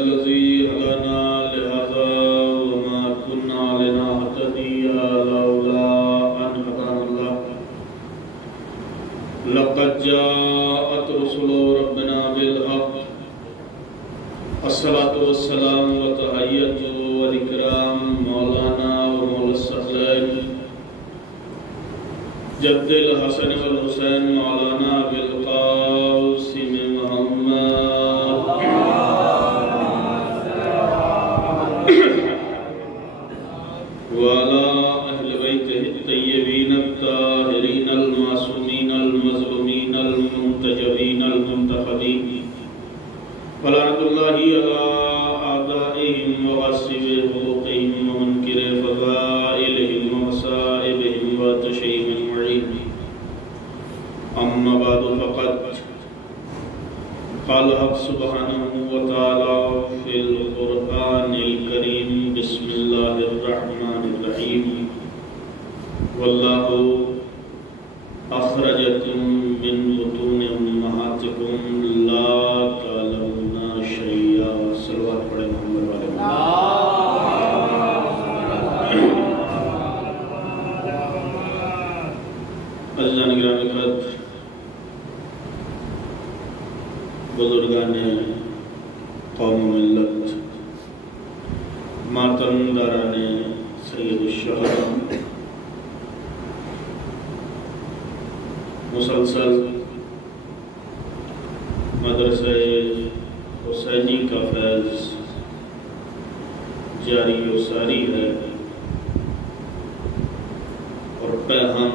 الذي هدانا لهذا وما كنا لنهتدي لولا أن هدانا الله لقد جاءت رسل ربنا بالحق الصلاة والسلام وتحية والإكرام مولانا ومولى الثقلين جد الحسن والحسين مولانا بالقاسم محمد وعلى أهل بيته الطيبين الطاهرين المعصومين المظلومين المنتجبين المنتخبين ولعنة الله على أعدائهم وغاصب حقوقهم ومنكر فضائلهم ومصائبهم وتشييم المعين. أما بعد فقد قال الحق سبحانه وتعالى في القرآن الكريم بسم الله الرحمن الرحيم والله أخرجكم من بطون أمهاتكم لا تعلمون شيئا. صلوات پڑھیں محمد والے عزیزان گرامی قدر، بزرگان قوم ملت، ماتم داران سید الشہداء، مسلسل مدرسہ حسینی کا فیض جاری و ساری ہے اور ہم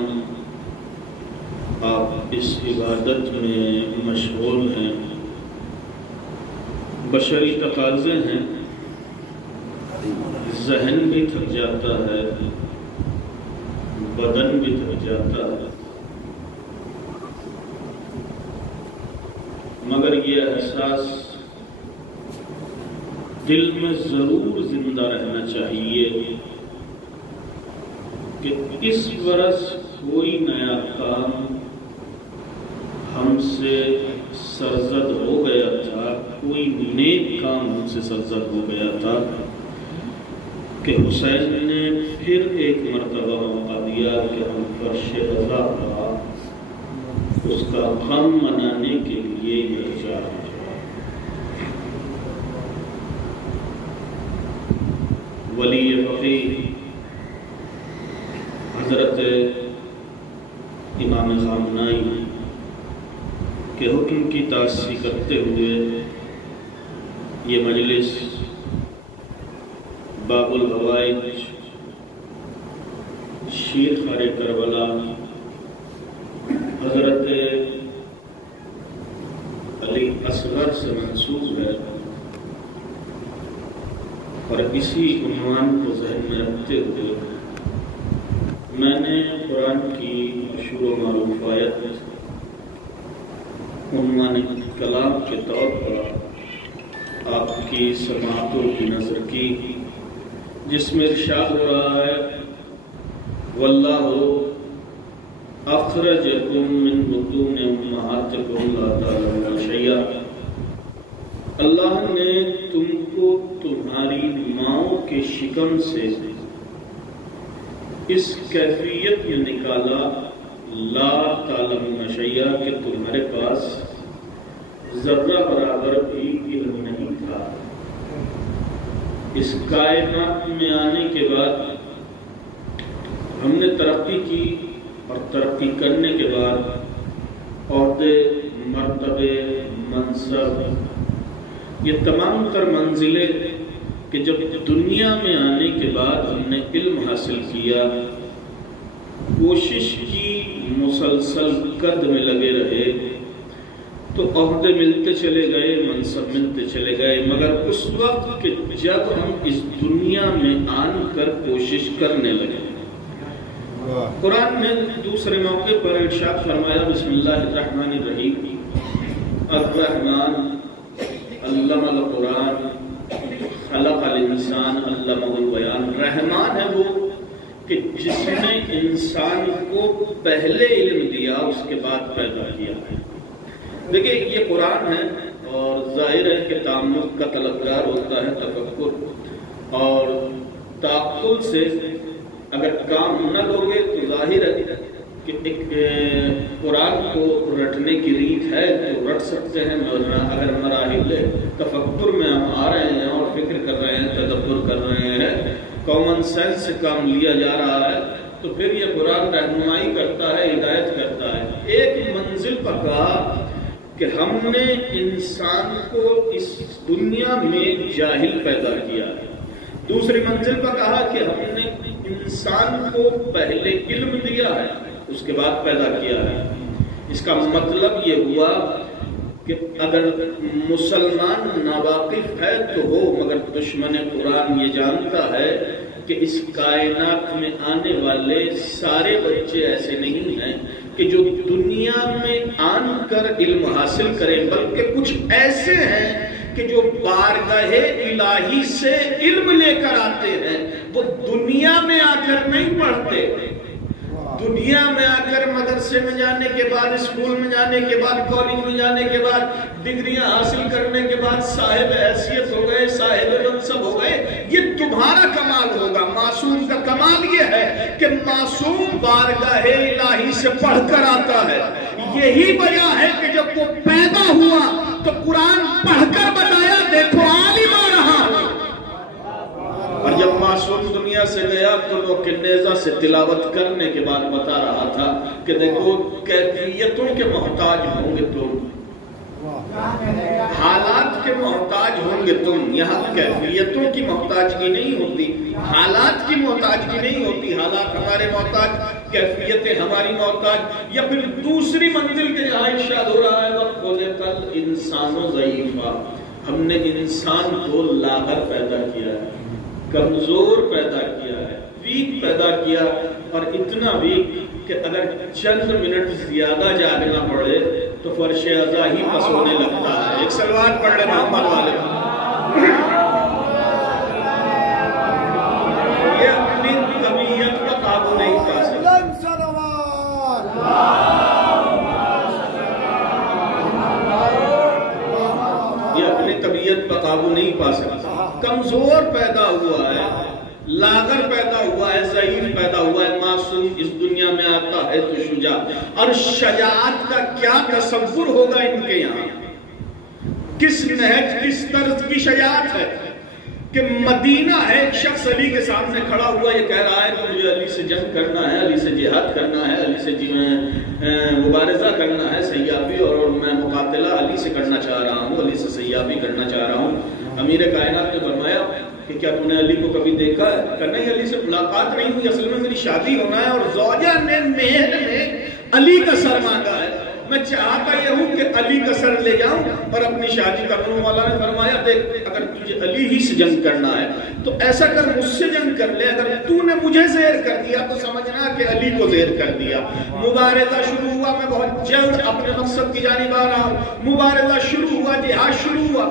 آپ اس عبادت میں مشغول ہیں. بشری تقاضے ہیں، ذہن بھی تھک جاتا ہے، بدن بھی تھک جاتا ہے، مگر یہ احساس دل میں ضرور زندہ رہنا چاہیے کہ اس برس کوئی نیا کام ہم سے سرزد ہو گیا تھا، کوئی نیک کام ہم سے سرزد ہو گیا تھا کہ حسین نے پھر ایک مرتبہ موقع دیا کہ ہم فرش رضا رہا اس کا غم منانے کے لیے یہ جا رہا. ولی فقیہ حضرت امام خامنائی کے حکم کی تعصیب کرتے ہوئے یہ مجلس باب الحوائج شیر خار کربلا حضرت علی اصغر سے منسوب ہے اور اسی عنوان کو ذہن میں رکھتے ہوئے میں نے قرآن کی مشہور و معروف آیت عنوان کلام کے طور پر آپ کی سماعتوں کی نظر کی، جس میں ارشاد ہو رہا ہے واللہ اخرجکم من بطون امہاتکم لا تعلمون شیئا. اللہ نے تم کو تمہاری ماؤں کے شکم سے اس کیفیت میں نکالا لا تعلمون شیئا کہ تمہارے پاس ذرہ برابر بھی علم نہیں تھا. اس کائنات میں آنے کے بعد ہم نے ترقی کی اور ترقی کرنے کے بعد عہدے، مرتبے، منصب، یہ تمام تر منزلیں کہ جب دنیا میں آنے کے بعد ہم نے علم حاصل کیا، کوشش کی، مسلسل قد میں لگے رہے تو عہدے ملتے چلے گئے، منصب ملتے چلے گئے، مگر اس وقت کہ جب ہم اس دنیا میں آن کر کوشش کرنے لگے. قرآن نے دوسرے موقع پر ارشاد فرمایا بسم اللہ الرحمن الرحیم الرحمن علم القرآن خلق الانسان علمہ البیان. رحمان ہے وہ کہ جس نے انسان کو پہلے علم دیا اس کے بعد پیدا کیا. دیکھیں یہ قرآن ہے اور ظاہر ہے کہ تعمق کا طلبگار ہوتا ہے تفکر، اور تعقل سے اگر کام نہ لوگے تو ظاہر ہے کہ ایک قرآن کو رٹنے کی ریت ہے تو رٹ سکتے ہیں، اگر مراحل تفکر میں ہم آ رہے ہیں اور فکر کر رہے ہیں، تدبر کر رہے ہیں، کامن سینس سے کام لیا جا رہا ہے، تو پھر یہ قرآن رہنمائی کرتا ہے، ہدایت کرتا ہے۔ ایک منزل پر کہا کہ ہم نے انسان کو اس دنیا میں جاہل پیدا کیا ہے، دوسری منزل پر کہا کہ ہم نے انسان کو پہلے علم دیا ہے، اس کے بعد پیدا کیا ہے۔ اس کا مطلب یہ ہوا کہ اگر مسلمان ناواقف ہے تو ہو، مگر دشمن قرآن یہ جانتا ہے کہ اس کائنات میں آنے والے سارے بچے ایسے نہیں ہیں کہ جو دنیا میں آن کر علم حاصل کریں، بلکہ کچھ ایسے ہیں کہ جو بارگاہ الہی سے علم لے کر آتے ہیں، وہ دنیا میں آ کر نہیں پڑھتے، دنیا میں آ کر مدرسے میں جانے کے بعد، اسکول میں جانے کے بعد، کالج میں جانے کے بعد، ڈگریاں حاصل کرنے کے بعد صاحب حیثیت ہو گئے، صاحب منصب ہو گئے، یہ تمہارا کمال ہوگا۔ معصوم کا کمال یہ ہے کہ معصوم بارگاہ الہی سے پڑھ کر آتا ہے۔ یہی وجہ ہے کہ جب وہ پیدا ہوا تو قرآن پڑھ کر بتایا دیکھو عالم آ رہا ہوں، اور جب معصوم دنیا سے گیا تو وہ نیزہ سے تلاوت کرنے کے بعد بتا رہا تھا کہ دیکھو کیفیتوں کے محتاج ہوں گے تم، حالات کے محتاج ہوں گے تم، یہاں کیفیتوں کی محتاجگی نہیں ہوتی، حالات کی محتاجگی نہیں ہوتی، حالات ہمارے محتاج، کیفیتیں ہماری محتاج۔ یا پھر دوسری منزل کے جہاں ارشاد ہو رہا ہے وَخَلَقَ الْإِنسَانَ ضَعِيفًا، ہم نے انسان کو لاغر پیدا کیا ہے، کمزور پیدا کیا ہے، ویک پیدا کیا، اور اتنا ویک کہ اگر چند منٹ زیادہ جاگنا پڑے تو فرش اعضا ہی پس ہونے لگتا ہے۔ ایک سلوات پڑھ لے محمد والے، یہ اپنی طبیعت کا قابو نہیں پا سکتا، یہ اپنی طبیعت پر قابو نہیں پا سکتا، کمزور پیدا ہوا ہے، لاغر پیدا ہوا ہے، ضعیف پیدا ہوا ہے۔ معصوم اس دنیا میں آتا ہے تو شجاع، اور شجاعت کا کیا تصور ہوگا ان کے یہاں، کس نہج کس طرز کی شجاعت ہے کہ مدینہ ہے، ایک شخص علی کے سامنے کھڑا ہوا یہ کہہ رہا ہے کہ مجھے علی سے جنگ کرنا ہے، علی سے جہاد کرنا ہے، علی سے مبارزہ کرنا ہے، سیابی، اور میں مقاتلہ علی سے کرنا چاہ رہا ہوں، علی سے سیابی کرنا چاہ رہا ہوں۔ امیر کائنات نے فرمایا کہ کیا تم نے علی کو کبھی دیکھا ہے؟ کہ نہیں، علی سے ملاقات نہیں ہوئی، اصل میں میری شادی ہونا ہے، اور زوجہ نے مہر میں علی کا سر مانگا ہے، میں چاہتا یہ ہوں کہ علی کا سر لے جاؤں اور اپنی شادی کر لوں۔ مولا نے فرمایا دیکھ اگر تجھے علی ہی سے جنگ کرنا ہے تو ایسا کر مجھ سے جنگ کر لے، اگر تو نے مجھے زیر کر دیا تو سمجھنا کہ علی کو زیر کر دیا۔ مبارزہ شروع ہوا، میں بہت جلد اپنے مقصد کی جانب آ رہا ہوں۔ مبارزہ شروع ہوا، جہاد شروع ہوا،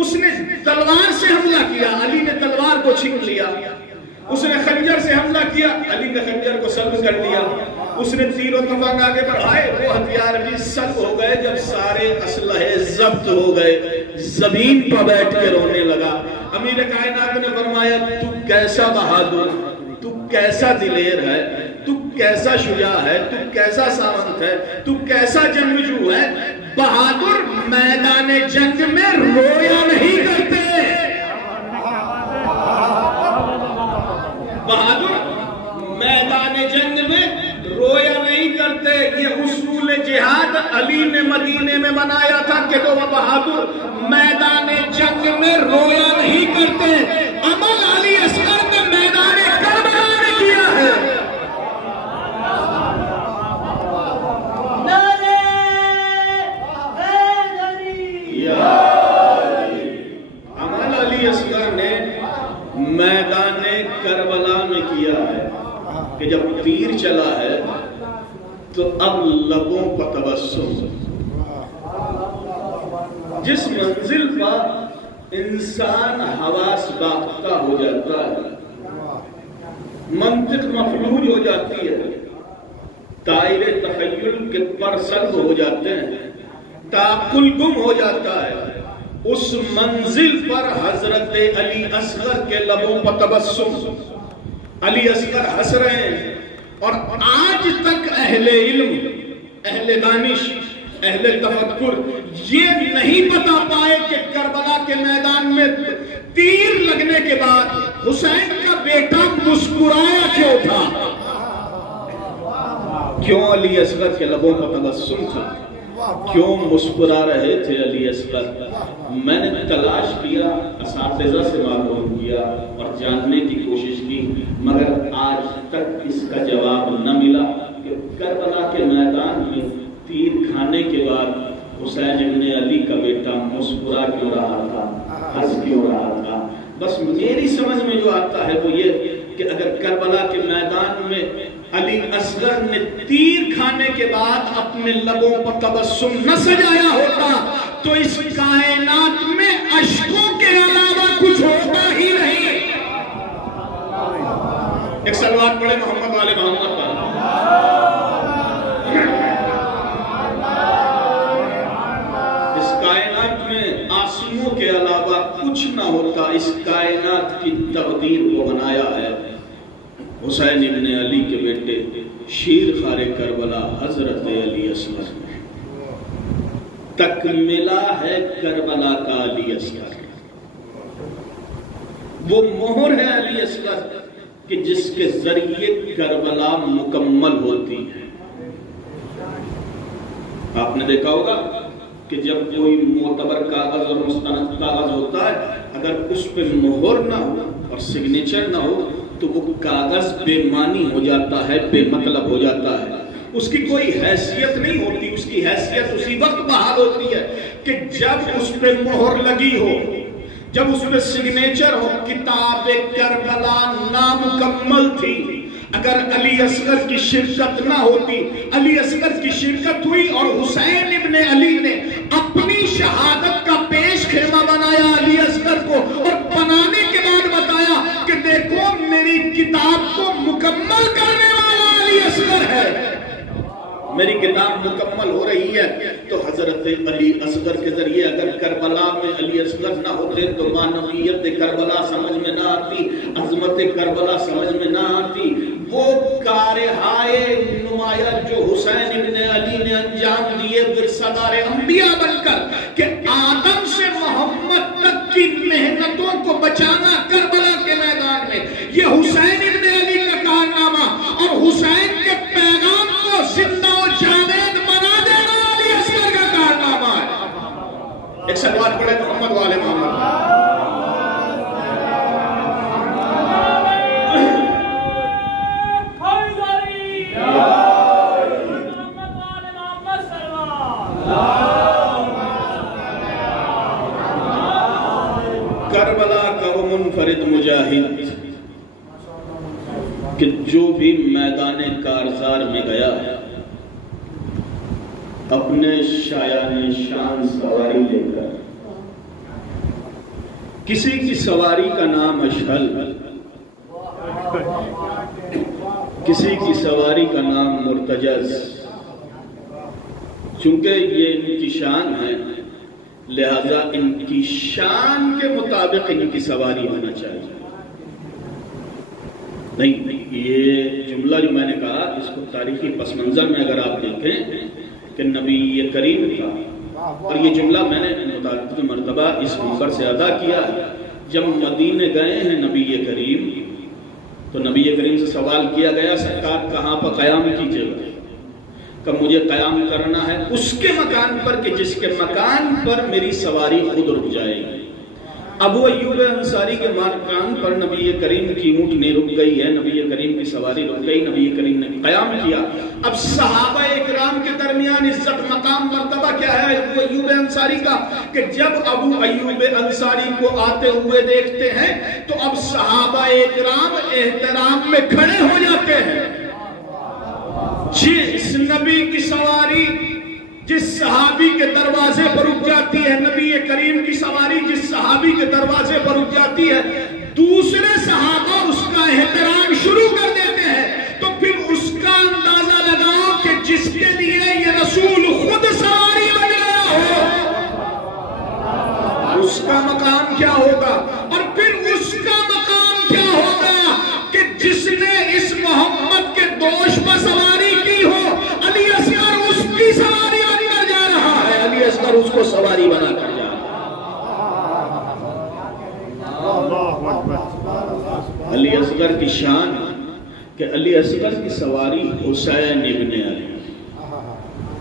اس نے تلوار سے حملہ کیا، علی نے تلوار کو چھین لیا، اس نے خنجر سے حملہ کیا، علی نے خنجر کو سلب کر دیا، اس نے تیر و تفنگ آگے بڑھائے، وہ ہتھیار بھی سلب ہو گئے۔ جب سارے اسلحے ضبط ہو گئے، زمین پر بیٹھ کے رونے لگا۔ امیر کائنات نے فرمایا تو کیسا بہادر، تو کیسا دلیر ہے، تو کیسا شجاع ہے، تو کیسا ساونت ہے، تو کیسا جنگجو ہے۔ بہادر میدان جنگ میں رویا نہیں کرتے، بہادر میدان جنگ میں رویا نہیں کرتے۔ یہ اصول جہاد علی نے مدینے میں بنایا تھا کہ وہ بہادر میدان جنگ میں رویا نہیں کرتے۔ عمل علی اصغر نے میدان کربلا میں کیا ہے۔ عمل علی اصغر نے میدان کربلا میں کیا ہے کہ جب تیر چلا ہے تو اب لبوں کا تبسم، جس منزل پر انسان حواس باختہ ہو جاتا ہے، منطق مفلوج ہو جاتی ہے، دائرے تخیل کے پر سلب ہو جاتے ہیں، تعقل گم ہو جاتا ہے، اس منزل پر حضرت علی اصغر کے لبوں پر تبسم، علی اصغر ہنس رہے ہیں، اور آج تک اہل علم، اہل دانش، اہل تفکر یہ نہیں بتا پائے کہ کربلا کے میدان میں تیر لگنے کے بعد حسین کا بیٹا مسکرایا کیوں تھا، کیوں علی اصغر کے لبوں پر تبسم تھا، کیوں مسکرا رہے تھے علی اصغر؟ میں نے تلاش کیا، اساتذہ سے معلوم کیا اور جاننے کی کوشش کی، مگر آج تک اس کا جواب نہ ملا کہ کربلا کے میدان میں تیر کھانے کے بعد حسین ابن علی کا بیٹا مسکرا کیوں رہا تھا، ہنس کیوں رہا تھا۔ بس میری سمجھ میں جو آتا ہے وہ یہ کہ اگر کربلا کے میدان میں علی اصغر نے تیر کھانے کے بعد اپنے لبوں پر تبسم نہ سجایا ہوتا تو اس کائنات میں اشکوں کے علاوہ کچھ ہوتا ہی نہیں۔ ایک صلوات پڑھے محمد والے محمد پر۔ اس کائنات میں آسموں کے علاوہ کچھ نہ ہوتا، اس کائنات کی تقدیر کو بنایا ہے حسین ابن علی کے بیٹے شیر خار کربلا حضرت علی اصغر نے۔ تکملہ ہے کربلا کا علی اصغر، وہ مہر ہے علی اصغر کہ جس کے ذریعے کربلا مکمل ہوتی ہے۔ آپ نے دیکھا ہوگا کہ جب کوئی معتبر کاغذ اور مستند کاغذ ہوتا ہے، اگر اس پہ مہر نہ ہو اور سگنیچر نہ ہو تو وہ کاغذ بے معنی ہو جاتا ہے، بے مطلب ہو جاتا ہے، اس کی کوئی حیثیت نہیں ہوتی۔ اس کی حیثیت اسی وقت بحال ہوتی ہے کہ جب اس پہ مہر لگی ہو، جب اس پہ سگنیچر ہو۔ کتاب کربلا نامکمل تھی اگر علی اصغر کی شرکت نہ ہوتی۔ علی اصغر کی شرکت ہوئی اور حسین ابن علی نے اپنی شہادت کا پیش خیمہ بنایا علی اصغر کو، اور بنانے کے بعد بتایا کہ دیکھو میری کتاب کو مکمل کرنے والا علی اصغر ہے، میری کتاب مکمل ہو رہی ہے۔ تو حضرت علی اصغر کے ذریعے اگر کربلا میں علی اصغر نہ ہوتے تو معنویت کربلا سمجھ میں نہ آتی، عظمت کربلا سمجھ میں نہ آتی۔ وہ کارہائے نمایاں جو حسین ابن علی نے انجام دیے ورثہدار انبیاء بن کر، کہ آدم سے محمد تک کی محنتوں کو بچانا کربلا کے میدان میں، یہ حسین ابن علی کا کارنامہ، اور حسین کے پیغام کو زندہ و جاوید بنا دینا علی اصغر کا کارنامہ ہے۔ ایک سلوات پڑھے محمد والے محمد۔ کربلا کا وہ منفرد مجاہد کہ جو بھی میدان کارزار میں گیا اپنے شایان شان سواری لے کر، کسی کی سواری کا نام اشہل، کسی کی سواری کا نام مرتجز، چونکہ یہ ان کی شان ہے لہذا ان کی شان کے مطابق ان کی سواری ہونا چاہیے۔ نہیں، یہ جملہ جو میں نے کہا اس کو تاریخی پس منظر میں اگر آپ دیکھیں کہ نبی کریم کا، اور یہ جملہ میں نے متعدد مرتبہ اس منبر سے ادا کیا ہے، جب مدینے گئے ہیں نبی کریم تو نبی کریم سے سوال کیا گیا سرکار کہاں پر قیام کیجئے گا؟ کہ مجھے قیام کرنا ہے اس کے مکان پر کہ جس کے مکان پر میری سواری خود رک جائے گی۔ ابو ایوب انصاری کے مکان پر نبی کریم کی اونٹنی رک گئی ہے، نبی کریم کی سواری رک گئی، نبی کریم نے قیام کیا۔ اب صحابہ اکرام کے درمیان عزت مقام مرتبہ کیا ہے ابو ایوب انصاری کا کہ جب ابو ایوب انصاری کو آتے ہوئے دیکھتے ہیں تو اب صحابہ اکرام احترام میں کھڑے ہو جاتے ہیں۔ جس نبی کی سواری جس صحابی کے دروازے پر رک جاتی ہے، نبی کریم کی سواری جس صحابی کے دروازے پر رک جاتی ہے، دوسرے صحابہ اس کا احترام شروع کر دیتے ہیں، تو پھر اس کا اندازہ لگاؤ کہ جس کے لیے یہ رسول خود سواری بن گیا ہو، کو سواری بنا کر جا رہا ہے۔ علی اصغر کی شان کہ علی اصغر کی سواری حسین ابن علی،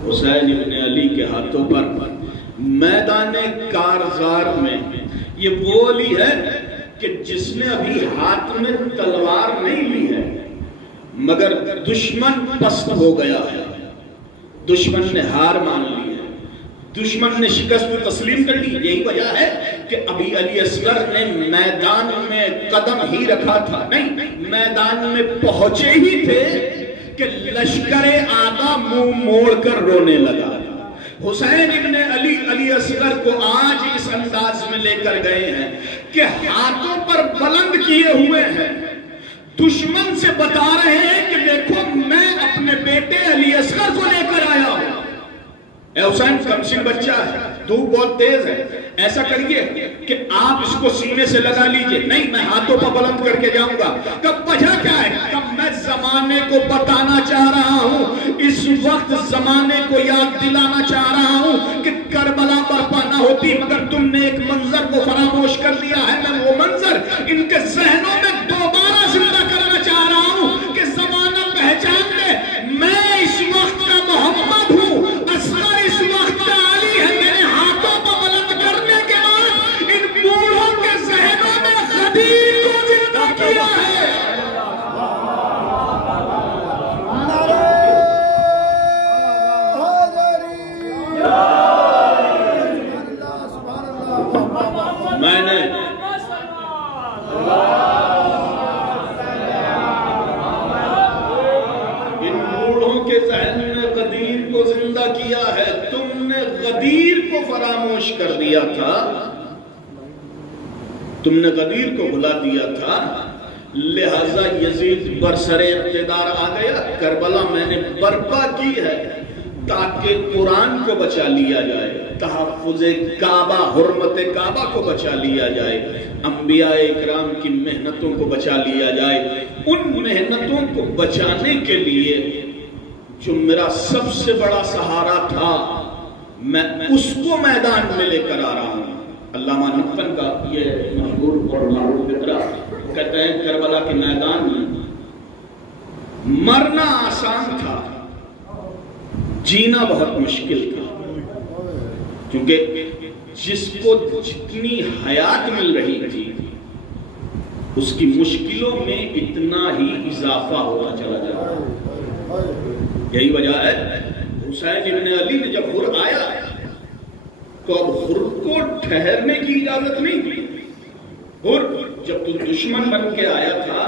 حسین ابن علی کے ہاتھوں پر میدان کارزار میں، یہ وہ علی ہے کہ جس نے ابھی ہاتھ میں تلوار نہیں لی ہے مگر دشمن پست ہو گیا ہے، دشمن نے ہار مان لی ہے، دشمن نے شکست کو تسلیم کر لی۔ یہی وجہ ہے کہ ابھی علی اصغر نے میدان میں قدم ہی رکھا تھا، نہیں میدان میں پہنچے ہی تھے کہ لشکر آقا منہ موڑ کر رونے لگا۔ حسین ابن علی علی اصغر کو آج اس انداز میں لے کر گئے ہیں کہ ہاتھوں پر بلند کیے ہوئے ہیں، دشمن سے بتا رہے ہیں کہ دیکھو میں اپنے بیٹے علی اصغر کو لے کر آیا ہوں۔ اے حسین کمسن بچہ ہے، دھوپ بہت تیز ہے، ایسا کریے کہ آپ اس کو سینے سے لگا لیجئے۔ نہیں میں ہاتھوں پر بلند کر کے جاؤں گا۔ کب وجہ کیا ہے؟ کب میں زمانے کو بتانا چاہ رہا ہوں، اس وقت زمانے کو یاد دلانا چاہ رہا ہوں کہ کربلا برپا نہ ہوتی مگر تم نے ایک منظر کو فراموش کر دیا ہے۔ میں وہ منظر ان کے ذہنوں میں دوبارہ زندہ کرنا چاہ رہا ہوں کہ زمانہ پہچان لے میں اس وقت کا محمد ہوں، اصغر اس وقت کا علی ہے۔ میرے ہاتھوں پر بلند کرنے کے بعد ان بوڑھوں کے ذہنوں میں غدیر کو زندہ کیا ہے۔ میں نے ان بوڑھوں کے ذہن میں غدیر کو زندہ کیا ہے، تم نے غدیر کو فراموش کر دیا تھا، تم نے غدیر کو بھلا دیا تھا، لہذا یزید برسر اقتدار آ گیا۔ کربلا میں نے برپا کی ہے تاکہ قرآن کو بچا لیا جائے، تحفظ کعبہ، حرمت کعبہ کو بچا لیا جائے، انبیاء اکرام کی محنتوں کو بچا لیا جائے۔ ان محنتوں کو بچانے کے لیے جو میرا سب سے بڑا سہارا تھا میں اس کو میدان میں لے کر آ رہا ہوں۔ علامہ نقطن کا یہ مشہور اور معروف فقرہ کہتے ہیں کربلا کے میدان میں مرنا آسان تھا، جینا بہت مشکل تھا، کیونکہ جس کو جتنی حیات مل رہی تھی اس کی مشکلوں میں اتنا ہی اضافہ ہوتا چلا جا رہا۔ یہی وجہ ہے حسین ابن علی نے جب حر آیا تو اب حر کو ٹھہرنے کی اجازت نہیں تھی۔ حر جب تو دشمن بن کے آیا تھا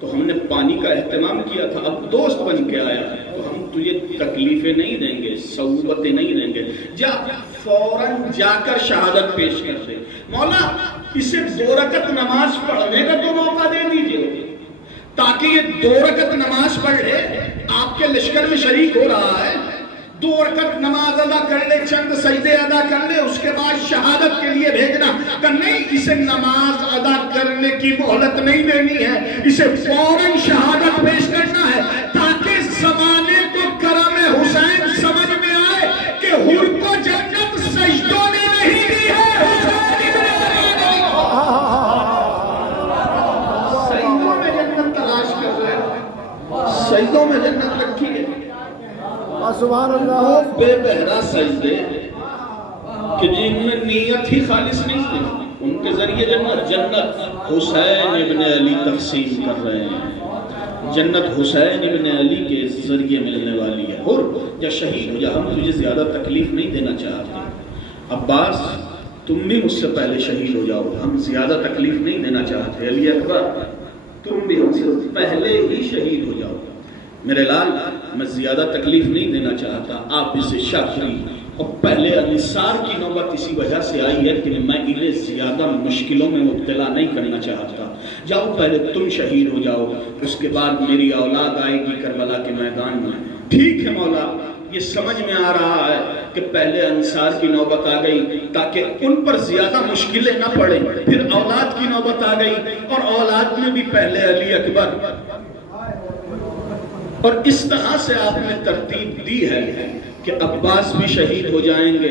تو ہم نے پانی کا اہتمام کیا تھا، اب دوست بن کے آیا تو ہم تجھے تکلیفیں نہیں دیں گے، صعوبتیں نہیں دیں گے، جا فوراً جا کر شہادت پیش کر دے۔ مولا اسے 2 رکعت نماز پڑھنے کا تو موقع دے دیجئے تاکہ یہ 2 رکعت نماز پڑھ لے، آپ کے لشکر میں شریک ہو رہا ہے، 2 رکعت نماز ادا کر لے، چند سجدے ادا کر لے، اس کے بعد شہادت کے لیے بھیجنا۔ کہ نہیں اسے نماز ادا کرنے کی مہلت نہیں دینی ہے، اسے فوراً شہادت پیش کرنا ہے تاکہ زمانے کو کرم حسین سمجھ میں آئے کہ حر کو جنت سجدوں نے نہیں دی ہے، حسین ابن علی نے سجدوں میں جنت تلاش کر رہے ہیں، سجدوں میں جنت رکھی ہے۔ سبحان اللہ، وہ بے بہرا سجدے کہ جن میں نیت ہی خالص نہیں تھی، ان کے ذریعے جنت حسین ابن علی تقسیم کر رہے ہیں، جنت حسین ابن علی کے ذریعے ملنے والی ہے۔ اور یا شہید ہو جا، ہم تجھے زیادہ تکلیف نہیں دینا چاہتے، عباس تم بھی مجھ سے پہلے شہید ہو جاؤ، ہم زیادہ تکلیف نہیں دینا چاہتے، علی اکبر تم بھی ہم سے پہلے ہی شہید ہو جاؤ، میرے لال میں زیادہ تکلیف نہیں دینا چاہتا، آپ اسے شاکری۔ اور پہلے انصار کی نوبت اسی وجہ سے آئی ہے کہ میں انہیں زیادہ مشکلوں میں مبتلا نہیں کرنا چاہتا، جاؤ پہلے تم شہید ہو جاؤ، اس کے بعد میری اولاد آئے گی کربلا کے میدان میں۔ ٹھیک ہے مولا، یہ سمجھ میں آ رہا ہے کہ پہلے انصار کی نوبت آ گئی تاکہ ان پر زیادہ مشکلیں نہ پڑیں، پھر اولاد کی نوبت آ گئی اور اولاد میں بھی پہلے علی اکبر، اور اس طرح سے آپ نے ترتیب دی ہے کہ عباس بھی شہید ہو جائیں گے،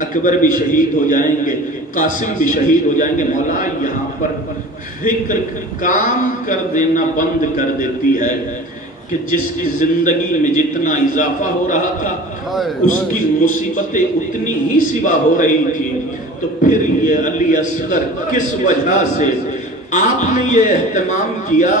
اکبر بھی شہید ہو جائیں گے، قاسم بھی شہید ہو جائیں گے۔ مولا یہاں پر فکر کام کر دینا بند کر دیتی ہے کہ جس کی زندگی میں جتنا اضافہ ہو رہا تھا اس کی مصیبتیں اتنی ہی سوا ہو رہی تھی، تو پھر یہ علی اصغر کس وجہ سے آپ نے یہ اہتمام کیا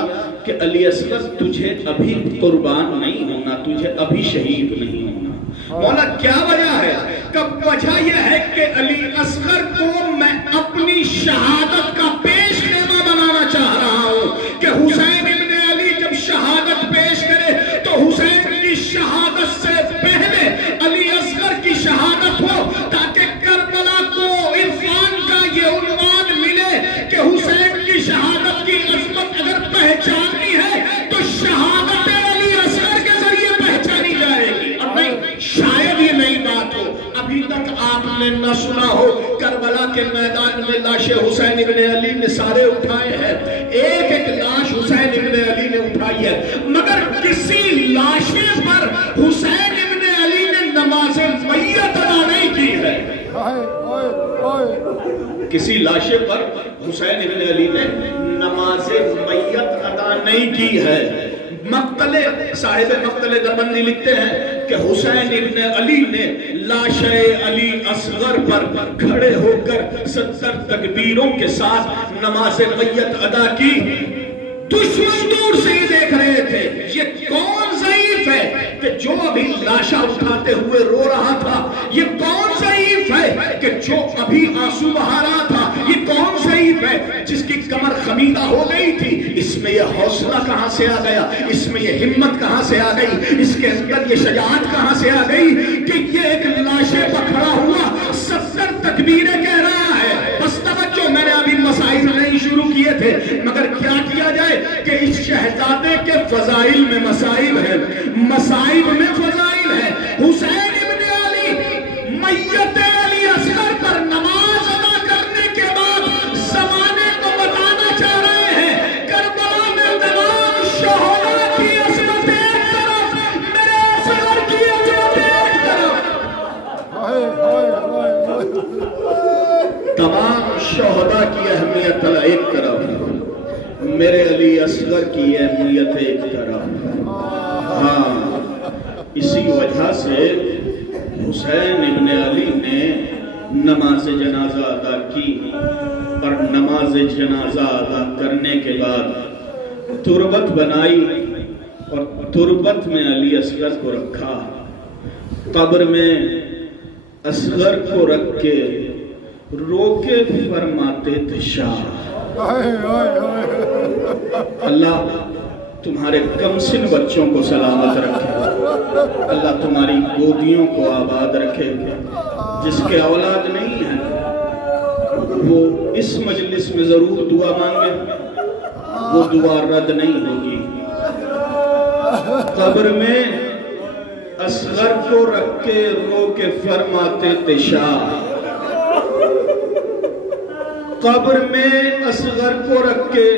کہ علی اصغر تجھے ابھی قربان نہیں ہونا، تجھے ابھی شہید نہیں ہونا؟ مولا کیا وجہ ہے؟ کب وجہ یہ ہے کہ علی اصغر کو میں اپنی شہادت کا پیش خیمہ بنانا چاہ رہا ہوں کہ حسین ابن علی جب شہادت پیش کرے تو حسین کی شہادت سے پہلے علی اصغر کی شہادت ہو، تاکہ کربلا کو عرفان کا یہ عنوان ملے کہ حسین کی شہادت کی عظمت اگر پہچاننی ہے تو شہادت علی اصغر کے ذریعے پہچانی جائے گی۔ اب نہیں، شاید یہ نئی بات ہو، ابھی تک آپ نے نہ سنا ہو کربلا کے میدان میں لاشِ حسین ابن علی نے سارے اٹھائے ہیں، ایک ایک لاش حسین ابن علی نے اٹھائی ہے، مگر کسی لاشے پر حسین ابن علی نے نماز میت ادا نہیں کی ہے۔ کسی لاشے پر حسین ابن علی نے نماز میت ادا نہیں کی ہے۔ مقتل صاحب مقتل دربندی لکھتے ہیں کہ حسین ابن علی نے لاش علی اصغر پر کھڑے ہو کر 70 تکبیروں کے ساتھ نماز میت ادا کی۔ دشمن دور سے ہی دیکھ رہے تھے یہ کون ضعیف ہے کہ جو ابھی لاشا اٹھاتے ہوئے رو رہا تھا، یہ کون ضعیف ہے کہ جو ابھی آنسو بہا رہا تھا، یہ کون ضعیف ہے جس کی کمر خمیدہ ہو گئی تھی۔ اس میں یہ حوصلہ کہاں سے آ گیا، اس میں یہ ہمت کہاں سے آ گئی، اس کے اندر یہ شجاعت کہاں سے آ گئی کہ یہ ایک لاشے پر کھڑا ہوا 70 تکبیریں کہہ رہا ہے۔ بس توجہ، میں نے ابھی مسائل نہیں شروع کیے تھے، مگر کیا کیا جائے کہ اس شہزادے کے فضائل میں مسائل ہے، مسائل میں فضائل ہے۔ حسین ابن علی میت علی اصغر پر نماز ادا کرنے کے بعد زمانے کو بتانا چاہ رہے ہیں کربلا میں تمام شہداء کی عظمت ایک طرف، میرے اصغر کی عظمت ایک طرف، تمام شہداء کی اہمیت ایک طرف، میرے علی اصغر کی اہمیت ایک طرف۔ ہاں، اسی وجہ سے حسین ابن علی نے نماز جنازہ ادا کی، اور نماز جنازہ ادا کرنے کے بعد تربت بنائی اور تربت میں علی اصغر کو رکھا، قبر میں اصغر کو رکھ کے رو کے فرماتے تھے شاہ اللہ تمہارے کمسن بچوں کو سلامت رکھے، اللہ تمہاری گودیوں کو آباد رکھے، جس کے اولاد نہیں ہے وہ اس مجلس میں ضرور دعا مانگے، وہ دعا رد نہیں ہوگی۔ قبر میں اصغر کو رکھ کے رو کے فرماتے تھے شاہ، قبر میں اصغر کو رکھ کے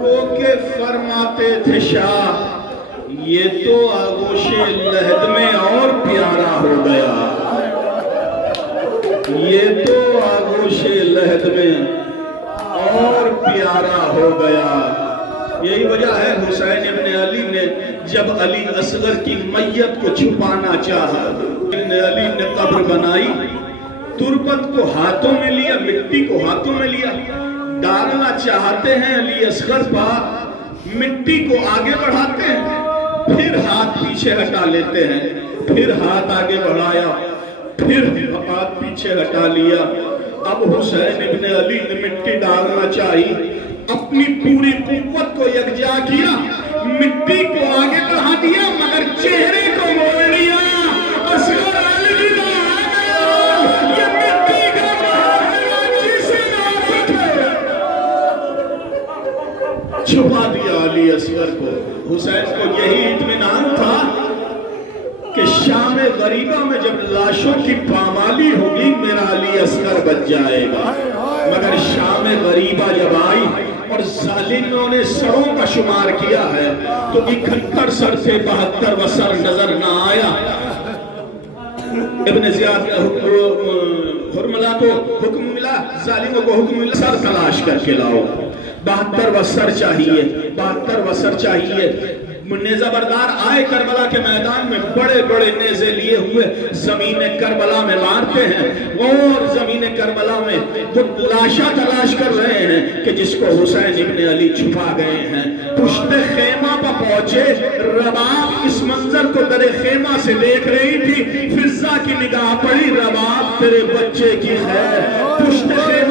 رو کے فرماتے تھے شاہ، یہ تو آغوش لحد میں اور پیارا ہو گیا، یہ تو آغوش لحد میں اور پیارا ہو گیا۔ یہی وجہ ہے حسین ابن علی نے جب علی اصغر کی میت کو چھپانا چاہا، ابن علی نے قبر بنائی، تربت کو ہاتھوں میں لیا، مٹی کو ہاتھوں میں لیا، ڈالنا چاہتے ہیں علی اصغر پر، مٹی کو آگے بڑھاتے ہیں، پھر ہاتھ پیچھے ہٹا لیتے ہیں، پھر ہاتھ آگے بڑھایا، پھر ہاتھ پیچھے ہٹا لیا۔ اب حسین ابن علی نے مٹی ڈالنا چاہی، اپنی پوری قوت کو یکجا کیا، مٹی کو آگے بڑھا دیا، مگر چہرے کو موڑ لیا۔ اصغر علی کا یہ مٹی کا معاملہ جسے نافت ہے، چھپا دیا علی اصغر کو۔ حسین کو یہی اطمینان تھا کہ شام غریبہ میں جب لاشوں کی پامالی ہوگی میرا علی اصغر بچ جائے گا، مگر شام غریبہ جب آئی اور ظالموں نے سروں کا شمار کیا ہے تو 71 سر سے 72 سر نظر نہ آیا۔ ابن زیاد حرملہ کو حکم ملا، ظالموں کو حکم ملا سر تلاش کر کے لاؤ، 72 سر چاہیے، 72 سر چاہیے۔ نیزہ بردار آئے کربلا کے میدان میں، بڑے بڑے نیزے لیے ہوئے زمین کربلا میں مارتے ہیں، اور زمین کربلا میں وہ لاشا تلاش کر رہے ہیں کہ جس کو حسین ابن علی چھپا گئے ہیں۔ پشت خیمہ پر پہنچے، رباب اس منظر کو در خیمہ سے دیکھ رہی تھی، فضا کی نگاہ پڑی، رباب تیرے بچے کی خیر، پشت خیمہ